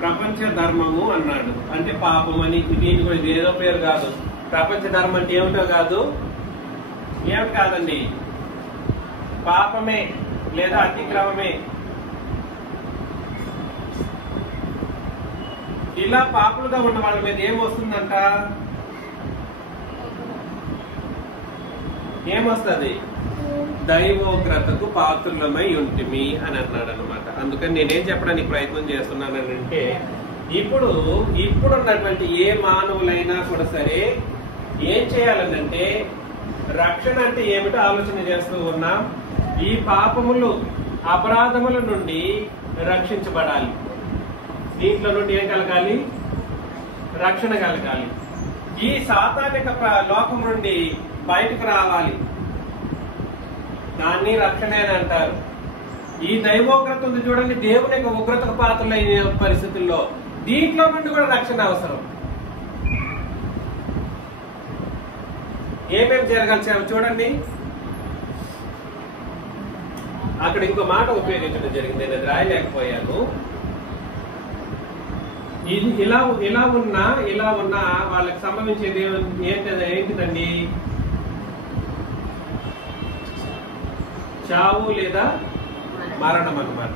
ప్రపంచ ధర్మము అన్నాడు. అంటే పాపం అని. దీని కూడా ఏదో పేరు కాదు. ప్రపంచ ధర్మం అంటే ఏమిటో కాదు, ఏమిటి కాదండి, పాపమే లేదా అతిక్రమమే. ఇలా పాపులుగా ఉన్న వాళ్ళ మీద ఏమొస్తుందంట? ఏమొస్తుంది? దైవోగ్రతకు పాత్రులమై ఉంటిమి అని అన్నాడు అనమాట. అందుకని నేనేం చెప్పడానికి ప్రయత్నం చేస్తున్నానంటే, ఇప్పుడున్నటువంటి ఏ మానవులైనా కూడా సరే ఏం చేయాలనంటే, రక్షణ అంటే ఏమిటో ఆలోచన చేస్తూ ఉన్నాం. ఈ పాపములు అపరాధముల నుండి రక్షించబడాలి. దీంట్లో నుండి ఏం కలగాలి? రక్షణ కలగాలి. ఈ సాతానిక లోకం నుండి బయటకు రావాలి. దాన్ని రక్షణ అని అంటారు. ఈ దైవోగ్రత ఉంది చూడండి, దేవుని యొక్క ఉగ్రతకు పాత్రలైన పరిస్థితుల్లో దీంట్లో నుండి కూడా రక్షణ అవసరం. ఏమేమి జరగాల్సి చూడండి. అక్కడ ఇంకో మాట ఉపయోగించడం జరిగింది, నేను రాయలేకపోయాను. ఇది ఇలా ఉన్నా వాళ్ళకి సంభవించేది ఏంటిదండి? చావు లేదా మరణం అన్నమాట.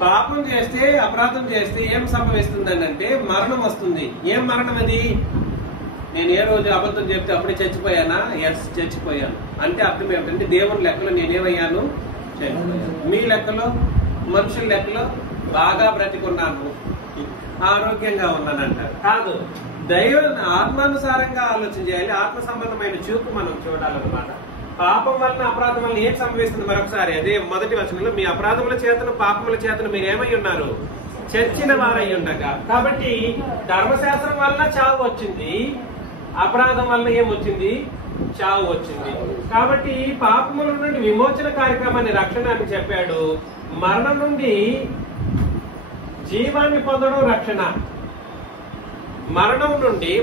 పాపం చేస్తే, అపరాధం చేస్తే ఏం సంభవిస్తుందని అంటే మరణం వస్తుంది. ఏం మరణం అది? నేను ఏ రోజు అబద్ధం చెప్తే అప్పుడే చచ్చిపోయానా? ఎస్, చచ్చిపోయాను. అంటే అర్థం ఏమిటంటే దేవుని లెక్కలో నేనేమయ్యాను? మీ లెక్కలో, మనుషుల లెక్కలో బాగా బ్రతికున్నాను, ఆరోగ్యంగా ఉన్నానంటారు. కాదు, దైవ ఆత్మానుసారంగా ఆలోచన చేయాలి. ఆత్మ సంబంధమైన చూపు మనం చూడాలన్నమాట. పాపం వలన, అపరాధం వలన ఏం సంభవిస్తుంది? మరొకసారి అదే మొదటి వచనంలో, మీ అపరాధముల చేతను పాపముల చేతను మీరు ఏమై ఉన్నారు? చచ్చిన వారై ఉండగా. కాబట్టి ధర్మశాస్త్రం వలన చావు వచ్చింది, అపరాధం వలన ఏమొచ్చింది? చావు వచ్చింది. కాబట్టి పాపముల నుండి విమోచన కార్యక్రమాన్ని రక్షణ అని చెప్పాడు. మరణం నుండి జీవాన్ని పొందడం రక్షణ.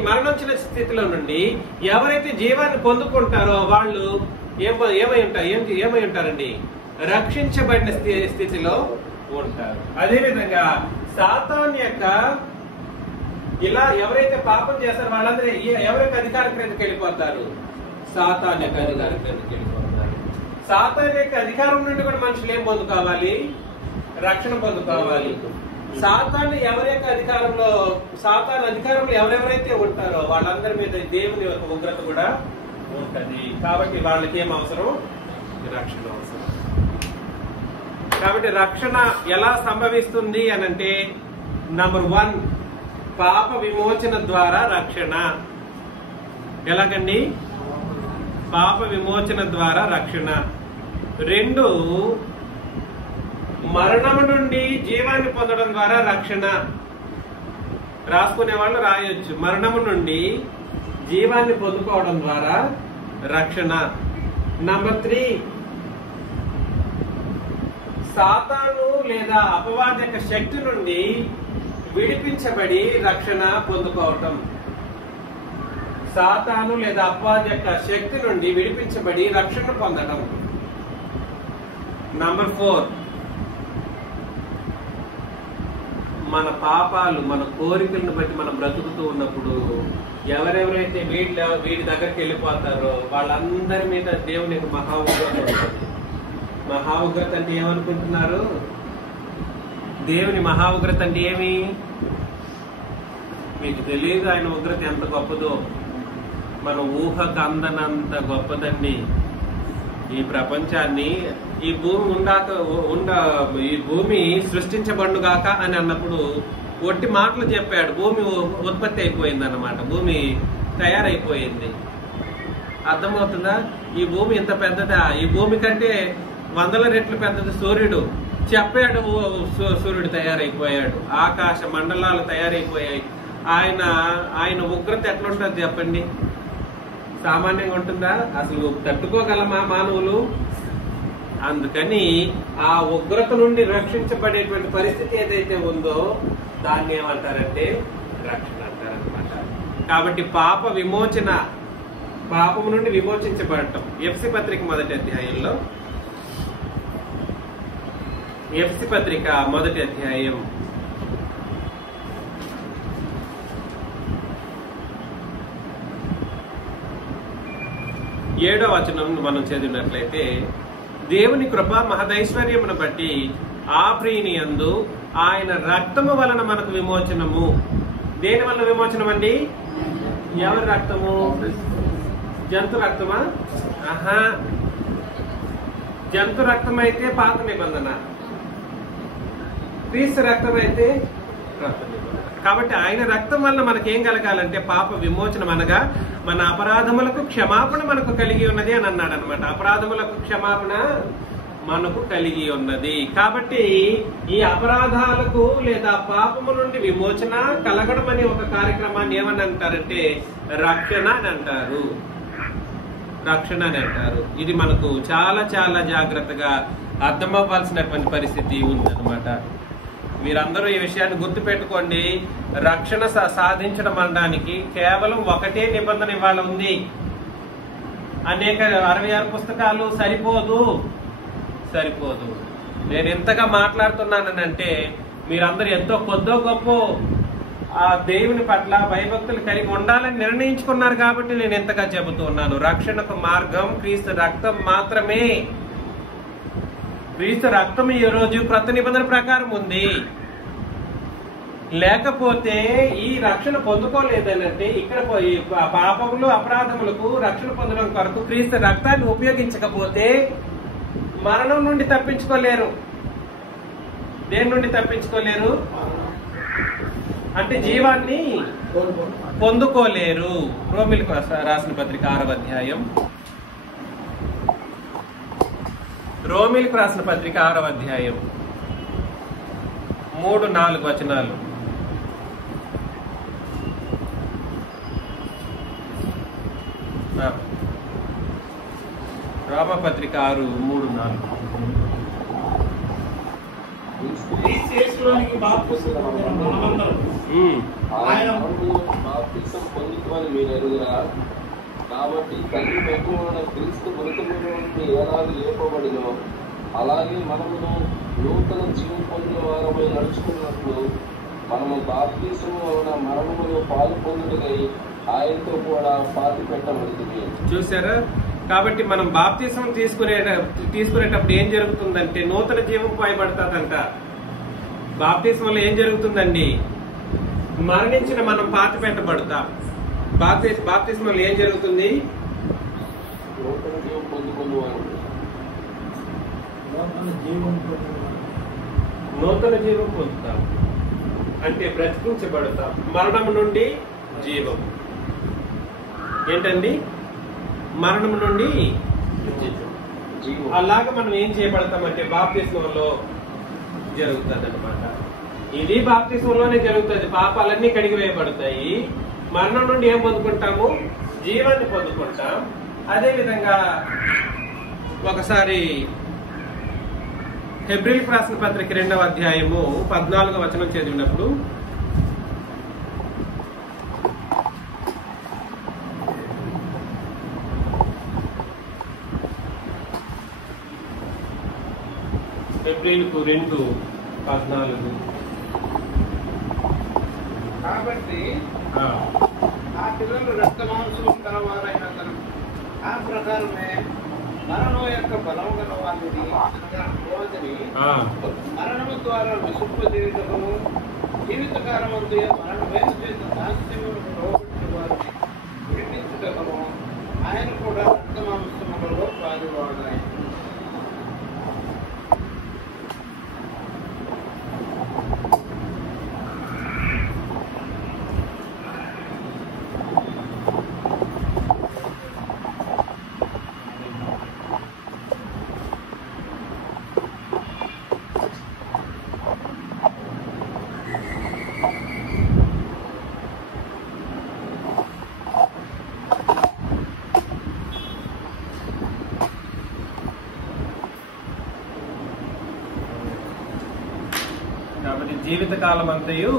మరణించిన స్థితిలో నుండి ఎవరైతే జీవాన్ని పొందుకుంటారో వాళ్ళు ఏమై ఉంటారండి? రక్షించబడిన స్థితిలో ఉంటారు. అదేవిధంగా సాతాన్ యొక్క ఇలా ఎవరైతే పాపం చేస్తారో వాళ్ళందరూ ఎవరికి అధికార క్రిందకి వెళ్ళిపోతారు? సాతాన్ యొక్క అధికార క్రిందకి వెళ్ళిపోతారు. సాతాన్ యొక్క అధికారం నుండి కూడా మనుషులు ఏం పొందుకోవాలి? రక్షణ పొందుకోవాలి. సాతాను ఎవరి యొక్క అధికారంలో, సాతాను అధికారంలో ఎవరెవరైతే ఉంటారో వాళ్ళందరి మీద దేవుని యొక్క ఉగ్రత కూడా ఉంటది. కాబట్టి వాళ్ళకి ఏం అవసరం? రక్షణ అవసరం. కాబట్టి రక్షణ ఎలా సంభవిస్తుంది అనంటే, నంబర్ 1, పాప విమోచన ద్వారా రక్షణ. ఎలాగండి? పాప విమోచన ద్వారా రక్షణ. 2, మరణము నుండి జీవాన్ని పొందడం ద్వారా రక్షణ. రాసుకునే వాళ్ళు రాయొచ్చు. మరణము నుండి జీవాన్ని పొందుకోవడం ద్వారా రక్షణ. నంబర్ 3, సాతాను లేదా అపవాది యొక్క శక్తి నుండి విడిపించబడి రక్షణ పొందుకోవటం. సాతాను లేదా అపవాది యొక్క శక్తి నుండి విడిపించబడి రక్షణ పొందడం. నంబర్ 4, మన పాపాలు, మన కోరికలను బట్టి మనం బ్రతుకుతూ ఉన్నప్పుడు ఎవరెవరైతే వీడి దగ్గరికి వెళ్ళిపోతారో వాళ్ళందరి మీద దేవుని యొక్క మహా ఉగ్రత ఉంటుంది. మహా ఉగ్రత అంటే ఏమనుకుంటున్నారు? దేవుని మహా ఉగ్రత అంటే ఏమి? మీకు తెలియదు ఆయన ఉగ్రత ఎంత గొప్పదో. మన ఊహకు అందనంత గొప్పదండి. ఈ ప్రపంచాన్ని, ఈ భూమి సృష్టించబడుగాక అని అన్నప్పుడు ఒట్టి మాటలు చెప్పాడు. భూమి ఉత్పత్తి అయిపోయింది అన్నమాట. భూమి తయారైపోయింది. అర్థమవుతుందా? ఈ భూమి ఇంత పెద్దదా? ఈ భూమి కంటే 100 రెట్లు పెద్దది సూర్యుడు. చెప్పాడు, సూర్యుడు తయారైపోయాడు. ఆకాశ మండలాలు తయారైపోయాయి. ఆయన ఉగ్రత ఎట్లుంటుంది చెప్పండి? సామాన్యంగా ఉంటుందా? అసలు తట్టుకోగలమా మానవులు? అందుకని ఆ ఉగ్రత నుండి రక్షించబడేటువంటి పరిస్థితి ఏదైతే ఉందో దాన్ని ఏమంటారంటే రక్షణ అంటారనమాట. కాబట్టి పాప విమోచన పాపము నుండి విమోచించబడటం. ఎఫ్సి పత్రిక మొదటి అధ్యాయంలో, ఎఫ్సి పత్రిక మొదటి అధ్యాయం 7వ వచనం మనం చదివినట్లయితే, దేవుని కృప మహదైశ్వర్యమును బట్టి ఆ ప్రియుని యందు ఆయన రక్తము వలన మనకు విమోచనము. దేని వలన విమోచనం అండి? ఎవరి రక్తము? జంతు రక్తమా? ఆహా, జంతు రక్తం అయితే పాత నిబంధన, క్రీస్తు రక్తం అయితే క్రొత్త నిబంధన. కాబట్టి ఆయన రక్తం వలన మనకేం కలగాలంటే పాప విమోచనం, అనగా మన అపరాధములకు క్షమాపణ మనకు కలిగి ఉన్నది అని అన్నాడు అనమాట. అపరాధములకు క్షమాపణ మనకు కలిగి ఉన్నది. కాబట్టి ఈ అపరాధాలకు లేదా పాపము నుండి విమోచన కలగడం అనే ఒక కార్యక్రమాన్ని ఏమని అంటారంటే రక్షణ అని అంటారు. రక్షణ అని అంటారు. ఇది మనకు చాలా చాలా జాగ్రత్తగా అర్థమవ్వాల్సినటువంటి పరిస్థితి ఉందన్నమాట. మీరందరూ ఈ విషయాన్ని గుర్తుపెట్టుకోండి. రక్షణ సాధించడం అనడానికి కేవలం ఒకటే నిబంధన ఇవాళ ఉంది. అనేక 66 పుస్తకాలు సరిపోదు. నేను ఎంతగా మాట్లాడుతున్నానంటే మీరందరూ ఎంతో కొద్దో గొప్ప ఆ దేవుని పట్ల భయభక్తులు కలిగి ఉండాలని నిర్ణయించుకున్నారు కాబట్టి నేను ఎంతగా చెబుతున్నాను. రక్షణకు మార్గం క్రీస్తు రక్తం మాత్రమే. క్రీస్తు రక్తం ఈ రోజు క్రొత్త నిబంధన ప్రకారం ఉంది. లేకపోతే ఈ రక్షణ పొందుకోలేదనంటే ఇక్కడ పాపములు అపరాధములకు రక్షణ పొందడం కొరకు క్రీస్తు రక్తాన్ని ఉపయోగించకపోతే మరణం నుండి తప్పించుకోలేరు. దేని నుండి తప్పించుకోలేరు అంటే జీవాన్ని పొందుకోలేరు. రోమిలకు రాసిన పత్రిక 6వ అధ్యాయం, రోమిలకు రాసిన పత్రిక 6వ అధ్యాయం 3-4 వచనాలు. రోమపత్రిక 6:3-4. కాబట్టి తల్లి మెక్కువన క్రీస్తు మృతముల నుండి ఎలాగ లేపబడినో అలాగే మనమును నూతన జీవం పొందిన వారమై నడుచుకున్నట్లు మనము బాప్తిసము వలన మరణములో పాలు పొందుటకై ఆయనతో కూడా పాతి పెట్టబడింది. చూసారా? కాబట్టి మనం బాప్తిసం తీసుకునేటప్పుడు ఏం జరుగుతుందంటే నూతన జీవం పోయబడతాదంట. బాప్తిసంలో ఏం జరుగుతుందండి? మరణించిన మనం పాతి పెట్టబడతాం. బాప్తిసంలో ఏం జరుగుతుంది? నూతన జీవం పొందుకునేవారు, నూతన జీవం పొందుతాం అంటే బ్రతికించబడతాం. మరణం నుండి జీవం. ఏంటండి? మరణం నుండి జీవం. అలాగా మనం ఏం చేయబడతామంటే బాప్తిస్మంలో జరుగుతుంది అనమాట. ఇది బాప్తిస్మంలోనే జరుగుతుంది. పాపాలన్నీ కడిగివేయబడతాయి. మరణం నుండి ఏం పొందుకుంటాము? జీవాన్ని పొందుకుంటాం. అదే విధంగా ఒకసారి హెబ్రీయులకు రాసిన పత్రిక 2వ అధ్యాయము 14వ వచనం చదివినప్పుడు, హెబ్రీయులకు 2:14. కాబట్టి ఆ పిల్లలు రక్త మాంసం కలవారైన ఆ ప్రకారమే మరణం యొక్క బలము గల వారిని మరణము ద్వారా విసుంపజేయటము, జీవితకాలమందు మరణమైన చేత నాశనమును లోబట్టి వారిని విడిపించుటము ఆయన కూడా రక్త మాంసములలో పాలువాడాయి. కాబట్టి జీవితకాలం అంతయు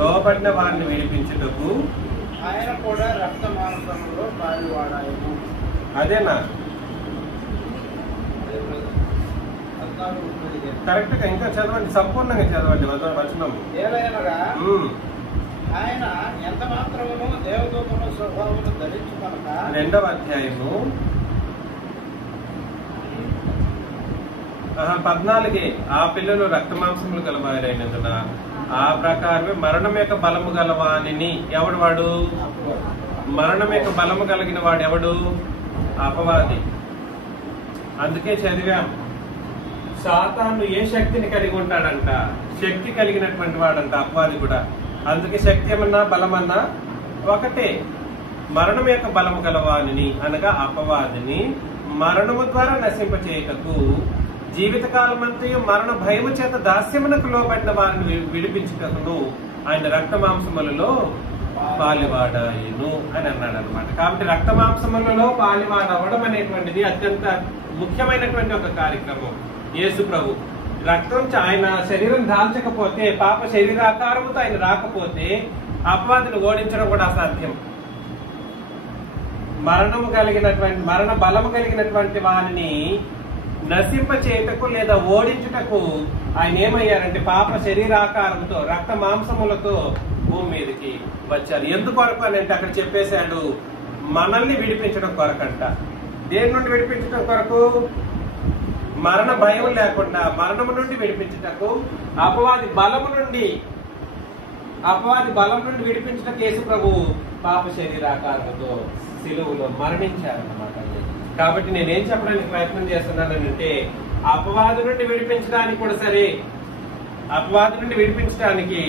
లోబడిన వారిని విడిపించుటకు ఆయన కూడా రక్త మాంసములో పాలువాడాయను. అదేనా కరెక్ట్ గా ఇంకా చదవండి, సంపూర్ణంగా చదవండి వచనం. ఏలైనగా ఆయన ఎంత మాత్రమును దేవదూతల స్వభావమును ధరించుకొనక 2వ అధ్యాయము 14 ఆ పిల్లలు రక్త మాంసములు గలవారైనందున ఆ ప్రకారమే మరణం యొక్క బలము గలవాని ఎవడు వాడు? మరణం యొక్క బలము కలిగిన వాడు ఎవడు? అపవాది. అందుకే చదివాం, సాతాను ఏ శక్తిని కలిగి ఉంటాడంట? శక్తి కలిగినటువంటి వాడంట అపవాది కూడా. అందుకే శక్తి ఏమన్నా బలమన్నా ఒకటే. మరణం యొక్క బలము గలవాని అనగా అపవాదిని మరణము ద్వారా నశింపచేయుటకు జీవితకాలమంతయు మరణ భయము చేత దాస్యమునకు లోబడిన వారిని విడిపించుటకును ఆయన రక్త మాంసములలో పాలివాడాయును అని అన్నాడు అనమాట. కాబట్టి రక్త మాంసములలో పాలివాడవడం అనేటువంటిది అత్యంత ముఖ్యమైనటువంటి ఒక కార్యక్రమం. యేసు ప్రభు రక్తం ఆయన శరీరం దాల్చకపోతే, పాప శరీరాకారముతో ఆయన రాకపోతే అపవాదిని ఓడించడం కూడా అసాధ్యం. మరణ బలము కలిగినటువంటి వారిని నశింప చేయుటకు లేదా ఓడించుటకు ఆయన ఏమయ్యారంటే పాప శరీరాకారంతో రక్త మాంసములతో భూమి మీదకి వచ్చారు. ఎందుకొరకు అని అంటే అక్కడ చెప్పేశాడు, మనల్ని విడిపించడం కొరకంట. దేని నుండి విడిపించడం కొరకు? మరణ భయం లేకుండా మరణము నుండి విడిపించుటకు, అపవాది బలము నుండి విడిపించటకు యేసు ప్రభు పాప శరీరాకారంతో సిలువలో మరణించారన్నమాట. కాబట్టి నేనేం చెప్పడానికి ప్రయత్నం చేస్తున్నానంటే, అపవాది నుండి విడిపించడానికి కూడా సరే, అపవాది నుండి విడిపించడానికి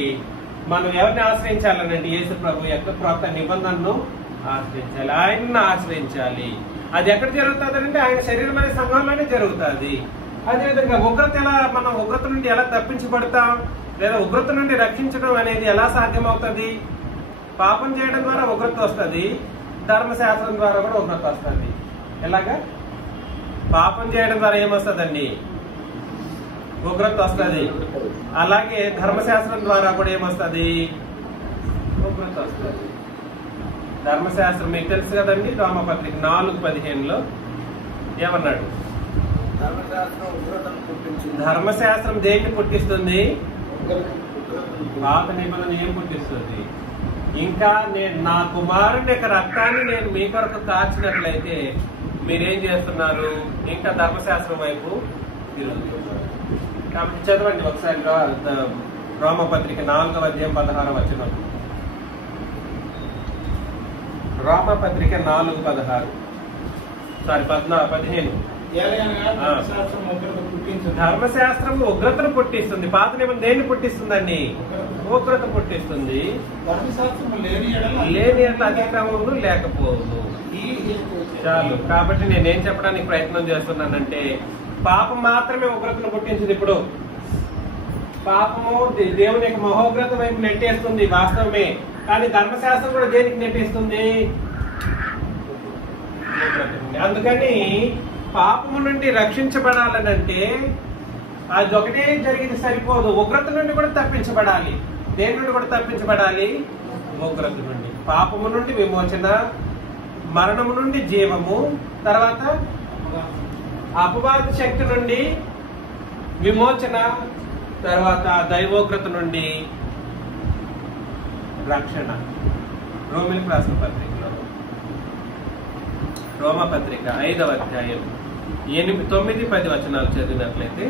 మనం ఎవరిని ఆశ్రయించాలనంటే యేసు ప్రభు యొక్క క్రొత్త నిబంధనను ఆశ్రయించాలి, ఆయనను ఆశ్రయించాలి. అది ఎక్కడ జరుగుతుందంటే ఆయన శరీరమైన సంఘంలోనే జరుగుతుంది. అదేవిధంగా మనం ఉగ్రత నుండి ఎలా తప్పించబడతాం లేదా ఉగ్రత నుండి రక్షించడం అనేది ఎలా సాధ్యమవుతుంది? పాపం చేయడం ద్వారా ఉగ్రత వస్తుంది, ధర్మశాస్త్రం ద్వారా కూడా ఉగ్రత వస్తుంది. ఎలాగా? పాపం చేయడం ద్వారా ఏమొస్తుందండి? ఉగ్రత వస్తుంది. అలాగే ధర్మశాస్త్రం ద్వారా కూడా ఏమొస్తుంది? ఉగ్రత వస్తుంది. ధర్మశాస్త్రం మీకు తెలుసు కదండి, రోమపత్రిక 4:15 ఏమన్నాడు? ధర్మశాస్త్రం దేన్ని పుట్టిస్తుంది? పాత నిబంధన ఏం పుట్టిస్తుంది? ఇంకా నా కుమారుని యొక్క రక్తాన్ని నేను మీ కొరకు కార్చినట్లయితే మీరేం చేస్తున్నారు? ఇంకా ధర్మశాస్త్రం వైపు తిరుగుతున్నారు. కాబట్టి చదవండి ఒకసారి రోమపత్రిక 4వ అధ్యాయం 16వ వచనం. రోమపత్రిక 4:15 15. ధర్మశాస్త్రం ఉగ్రతను పుట్టిస్తుంది. పాత నిబంధన దేన్ని పుట్టిస్తుందండి? ఉగ్రత పుట్టిస్తుంది. లేని అతిక్రమములు లేకపోవును. చాలు. కాబట్టి నేనేం చెప్పడానికి ప్రయత్నం చేస్తున్నానంటే, పాపం మాత్రమే ఉగ్రతను పుట్టించింది. ఇప్పుడు పాపము దేవుని యొక్క మహోగ్రత వైపు నెట్టేస్తుంది, వాస్తవమే. కానీ ధర్మశాస్త్రం కూడా దేనికి నెట్టేస్తుంది? అందుకని పాపము నుండి రక్షించబడాలనంటే అది ఒకటే జరిగింది సరిపోదు, ఉగ్రత నుండి కూడా తప్పించబడాలి. దేని నుండి కూడా తప్పించబడాలి? ఉగ్రత నుండి. పాపము నుండి విమోచన, మరణము నుండి జీవము, తర్వాత అపవాది శక్తి నుండి విమోచన, తర్వాత దైవోగ్రత నుండి రక్షణ. రోమిలకు రాసిన పత్రికలో రోమపత్రిక 5వ అధ్యాయం 9-10 వచనాలు చదివినట్లయితే,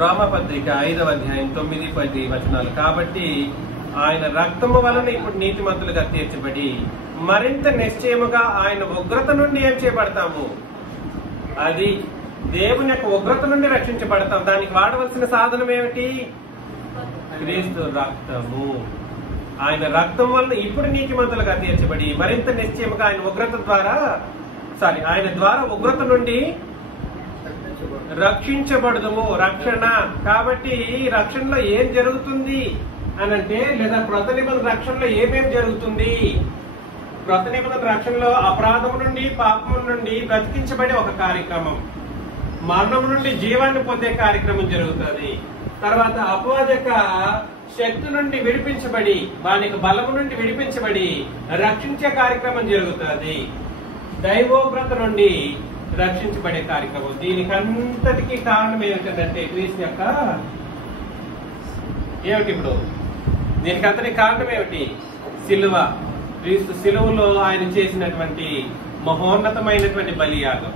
రోమపత్రిక 5వ అధ్యాయం 9-10 వచనాలు. కాబట్టి ఆయన రక్తము వలన ఇప్పుడు నీతిమంతులుగా తీర్చబడి మరింత నిశ్చయముగా ఆయన ఉగ్రత నుండి ఏం చేయబడతాము? అది దేవుని యొక్క ఉగ్రత నుండి రక్షించబడతాం. దానికి వాడవలసిన సాధనం ఏమిటి? క్రీస్తు రక్తము. ఆయన రక్తం వలన ఇప్పుడు నీతిమంతులుగా తీర్చబడి మరింత నిశ్చయముగా ఆయన ద్వారా ఉగ్రత నుండి రక్షించబడదుము. రక్షణ. కాబట్టి రక్షణలో ఏం జరుగుతుంది అనంటే, లేదా క్రొత్త నిబంధన రక్షణలో ఏమేమి జరుగుతుంది? క్రొత్త నిబంధన రక్షణలో అపరాధము నుండి, పాపము నుండి బ్రతికించబడే ఒక కార్యక్రమం. మరణం నుండి జీవాన్ని పొందే కార్యక్రమం జరుగుతుంది. తర్వాత అపవాది యొక్క శక్తి నుండి విడిపించబడి, వానికి బలము నుండి విడిపించబడి రక్షించే కార్యక్రమం జరుగుతుంది. దైవోగ్రత నుండి రక్షించబడే కార్యక్రమం. దీనికి అంతటికీ కారణం ఏమిటంటే క్రీస్తు యొక్క ఏమిటి ఇప్పుడు దీనికి అంతటి కారణం ఏమిటి? సిలువ. క్రీస్తు సిలువలో ఆయన చేసినటువంటి మహోన్నతమైనటువంటి బలియాగం.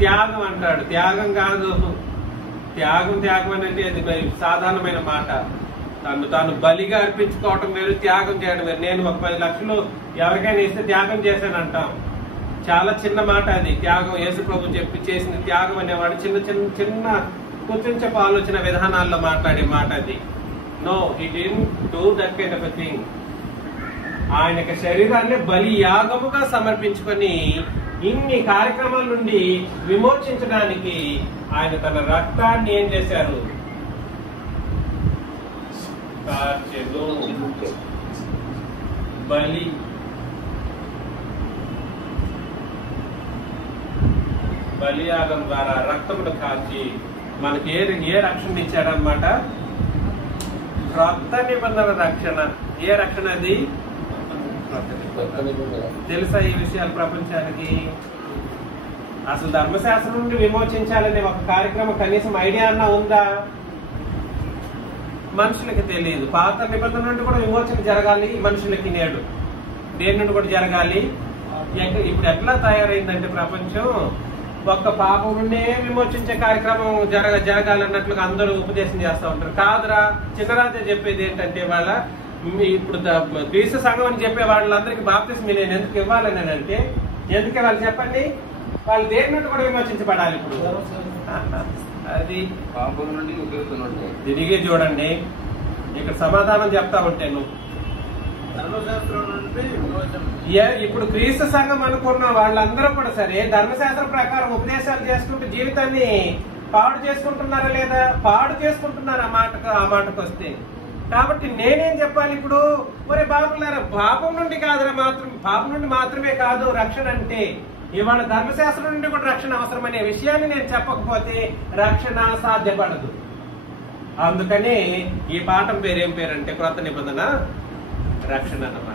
త్యాగం అంటాడు, త్యాగం కాదు. త్యాగం అంటే అది సాధారణమైన మాట. తాను బలిగా అర్పించుకోవటం వేరు, త్యాగం చేయడం వేరు. నేను ఒక 10 లక్షలు ఎవరికైనా ఇస్తే త్యాగం చేశాను అంటాం. చాలా చిన్న మాట అది. త్యాగం యేసు ప్రభు చేసిన త్యాగం అనేవాడు చిన్న చిన్న చిన్న కొంచెంసేపు ఆలోచన విధానాల్లో మాట్లాడే మాట అది. No, he didn't do that kind of a thing. ఆయన యొక్క శరీరాన్ని బలి యాగముగా సమర్పించుకొని ఇన్ని కార్యక్రమాల నుండి విమోచించడానికి ఆయన తన రక్తాన్ని ఏం చేశారు? బలియాగం ద్వారా రక్తమును కాచి మనకి ఏ రక్షణ ఇచ్చాడనమాట? క్రొత్త నిబంధన రక్షణ. ఏ రక్షణ అది? తెలుసా ఈ విషయాలు ప్రపంచానికి? అసలు ధర్మశాస్త్రం నుండి విమోచించాలనే ఒక కార్యక్రమం కనీసం ఐడియా అన్నా ఉందా? మనుషులకి తెలియదు. పాత నిబంధన నుండి కూడా విమోచన జరగాలి మనుషులకి. నేడు దేని నుండి కూడా జరగాలి. ఇప్పుడు ఎట్లా తయారైందంటే ప్రపంచం ఒక్క పాపం నుండే విమోచించే కార్యక్రమం జరగాలన్నట్లుగా అందరూ ఉపదేశం చేస్తూ ఉంటారు. కాదురా, చిన్నరాజే చెప్పేది ఏంటంటే వాళ్ళ ఇప్పుడు క్రీస్తు సంఘం అని చెప్పే వాళ్ళందరికీ బాప్తిస్మం నేను ఎందుకు ఇవ్వాలని అంటే, ఎందుకు ఇవ్వాలి చెప్పండి? వాళ్ళు దేని నుండి కూడా విమోచించబడాలి. ఇప్పుడు అది పాపం నుండి తిరిగి చూడండి, ఇక్కడ సమాధానం చెప్తా ఉంటే నువ్వు ఇప్పుడు క్రీస్తు సంఘం అనుకున్న వాళ్ళందరూ కూడా సరే ధర్మశాస్త్రం ప్రకారం ఉపదేశాలు చేసుకుంటూ జీవితాన్ని పాడు చేసుకుంటున్నారా లేదా? పాడు చేసుకుంటున్నారు ఆ మాటకు వస్తే. కాబట్టి నేనేం చెప్పాలి ఇప్పుడు? ఒరే బాబులారా, పాపం నుండి కాదురా, పాపం నుండి మాత్రమే కాదు రక్షణ అంటే. ఇవాళ ధర్మశాస్త్రం నుండి కూడా రక్షణ అవసరమనే విషయాన్ని నేను చెప్పకపోతే రక్షణ సాధ్యపడదు. అందుకని ఈ పాఠం పేరేం పేరంటే క్రొత్త నిబంధన రక్షణ అన్నమాట.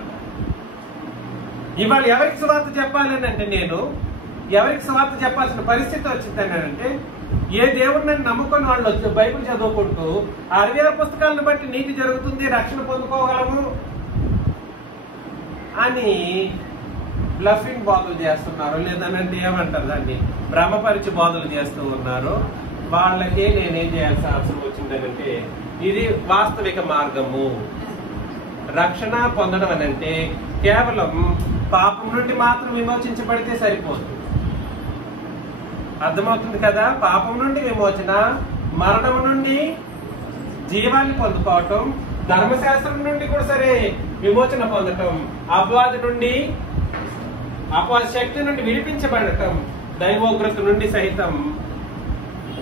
ఇవాళ ఎవరికి సువార్త చెప్పాలని అంటే, నేను ఎవరికి సువార్త చెప్పాల్సిన పరిస్థితి వచ్చిందనంటే, ఏ దేవుడిని నమ్ముకొని వాళ్ళు వచ్చి బైబిల్ చదువుకుంటూ 66 పుస్తకాలను బట్టి నీతి జరుగుతుంది, రక్షణ పొందుకోగలము అని బ్లఫింగ్ బోధలు చేస్తున్నారు. లేదనంటే ఏమంటారు దాన్ని, భ్రమపరిచి బోధలు చేస్తూ ఉన్నారు. వాళ్ళకే నేనేం చేయాల్సిన అవసరం వచ్చిందనంటే, ఇది వాస్తవిక మార్గము. రక్షణ పొందడం అని అంటే కేవలం పాపం నుండి మాత్రం విమోచించబడితే సరిపోదు. అర్థమవుతుంది కదా? పాపం నుండి విమోచన, మరణం నుండి జీవాన్ని పొందుకోవటం, ధర్మశాస్త్రం నుండి కూడా సరే విమోచన పొందటం, అపవాది శక్తి నుండి విడిపించబడటం, దైవోగ్రత నుండి సహితం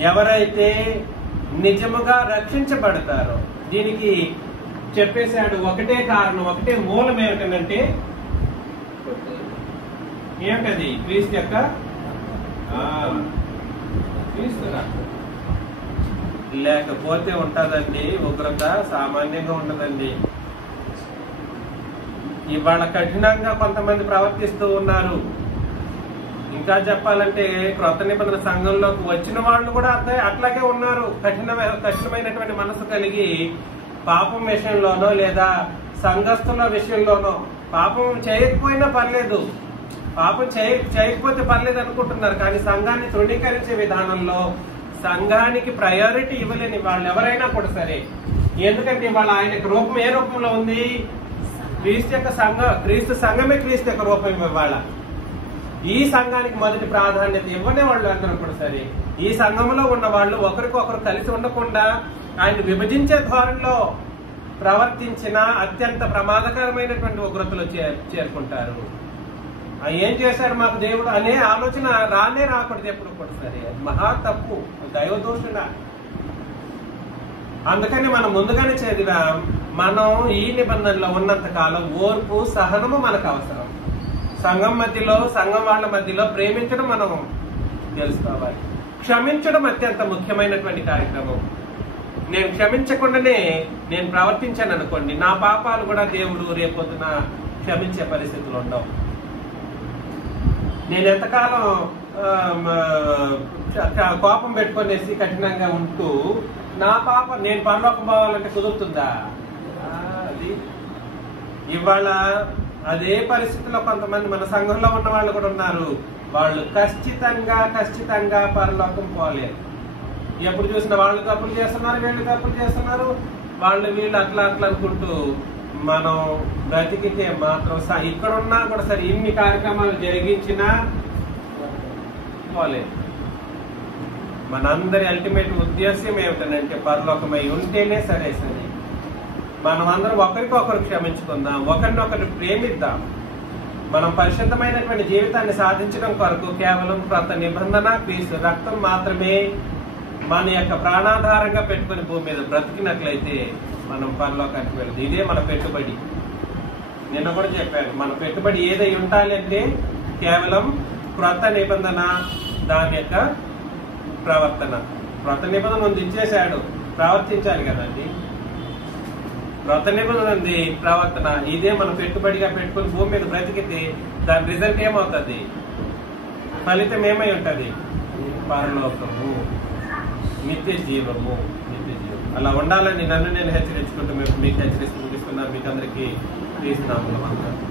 ఎవరైతే నిజముగా రక్షించబడతారో. దీనికి చెప్పేశాడు ఒకటే కారణం, ఒకటే మూలం ఏమిటంటే, ఏమిటది? క్రీస్తు యొక్క క్రీస్తు రక్తం. లేకపోతే ఉంటదండి ఉగ్రత, సామాన్యంగా ఉండదండి. ఇవాళ కఠినంగా కొంతమంది ప్రవర్తిస్తూ ఉన్నారు. ఇంకా చెప్పాలంటే క్రొత్త నిబంధన సంఘంలోకి వచ్చిన వాళ్ళు కూడా అట్లాగే ఉన్నారు. కఠినమైనటువంటి మనసు కలిగి పాపం విషయంలోనో లేదా సంఘస్థుల విషయంలోనో, పాపం చేయకపోయినా పర్లేదు, పాపం చేయకపోతే పర్లేదు అనుకుంటున్నారు. కానీ సంఘాన్ని తృణీకరించే విధానంలో సంఘానికి ప్రయారిటీ ఇవ్వలేని వాళ్ళు ఎవరైనా కూడా సరే. ఎందుకంటే వాళ్ళ ఆయనకు రూపం ఏ రూపంలో ఉంది? క్రీస్తు సంఘమే క్రీస్తు యొక్క రూపం ఇవ్వాల. ఈ సంఘానికి మొదటి ప్రాధాన్యత ఇవ్వనే వాళ్ళు అందరూ కూడా సరే. ఈ సంఘంలో ఉన్న వాళ్ళు ఒకరికొకరు కలిసి ఉండకుండా ఆయన విభజించే ధోరణిలో ప్రవర్తించిన అత్యంత ప్రమాదకరమైనటువంటి ఉగ్రతలు చేరుకుంటారు. ఏం చేశారు మాకు దేవుడు అనే ఆలోచన రాకూడదు ఎప్పుడు కూడా సరే. మహా తప్పు, దైవదూషణ. అందుకని మనం ముందుగానే చదివాం, మనం ఈ నిబంధనలో ఉన్నంత కాలం ఓర్పు సహనము మనకు అవసరం. సంఘం వాళ్ళ మధ్యలో ప్రేమించడం మనం తెలుసుకోవాలి. క్షమించడం అత్యంత ముఖ్యమైనటువంటి కార్యక్రమం. నేను క్షమించకుండానే నేను ప్రవర్తించాను అనుకోండి, నా పాపాలు కూడా దేవుడు రేపొద్దున క్షమించే పరిస్థితులు ఉండవు. నేను ఎంతకాలం కోపం పెట్టుకునేసి కఠినంగా ఉంటూ నా పాప నేను పరలోకం పోవాలంటే కుదురుతుందా? అది ఇవాళ అదే పరిస్థితిలో కొంతమంది మన సంఘంలో ఉన్న వాళ్ళు కూడా ఉన్నారు. వాళ్ళు ఖచ్చితంగా పరలోకం పోలేరు. ఎప్పుడు చూసినా వాళ్ళు తప్పులు చేస్తున్నారు, వీళ్ళు తప్పులు చేస్తున్నారు, వీళ్ళు అట్లా అనుకుంటూ మనం బ్రతికితే మాత్రం ఇక్కడ ఉన్నా కూడా సరే ఇన్ని కార్యక్రమాలు జరిగించినా పోలేదు. మనందరి అల్టిమేట్ ఉద్దేశం ఏమిటంటే పరలోకమై ఉంటేనే సరే. మనం అందరం ఒకరికొకరు క్షమించుకుందాం, ఒకరినొకరు ప్రేమిద్దాం. మనం పరిశుద్ధమైనటువంటి జీవితాన్ని సాధించడం కొరకు కేవలం క్రొత్త నిబంధన క్రీస్తు రక్తం మాత్రమే మన యొక్క ప్రాణాధారంగా పెట్టుకుని భూమి మీద బ్రతికినట్లయితే మనం పరలోకానికి వెళ్తుంది. ఇదే మన పెట్టుబడి. నిన్న కూడా చెప్పాను, మన పెట్టుబడి ఏదై ఉండాలి అంటే కేవలం క్రొత్త నిబంధన, దాని యొక్క ప్రవర్తన. క్రొత్త నిబంధన ఉంది, ఇచ్చేశాడు, ప్రవర్తించాలి కదండి. క్రొత్త నిబంధన ఉంది, ప్రవర్తన. ఇదే మనం పెట్టుబడిగా పెట్టుకుని భూమి మీద బ్రతికితే దాని రిజల్ట్ ఏమవుతుంది? ఫలితం ఏమై ఉంటది? పరలోకము, నిత్య జీవము. అలా ఉండాలని నన్ను నేను హెచ్చరించుకుంటూ మీకు హెచ్చరిస్తూ ముగిస్తున్నాను. మీకు అందరికీ క్రీస్తు నామములో వందనాలు.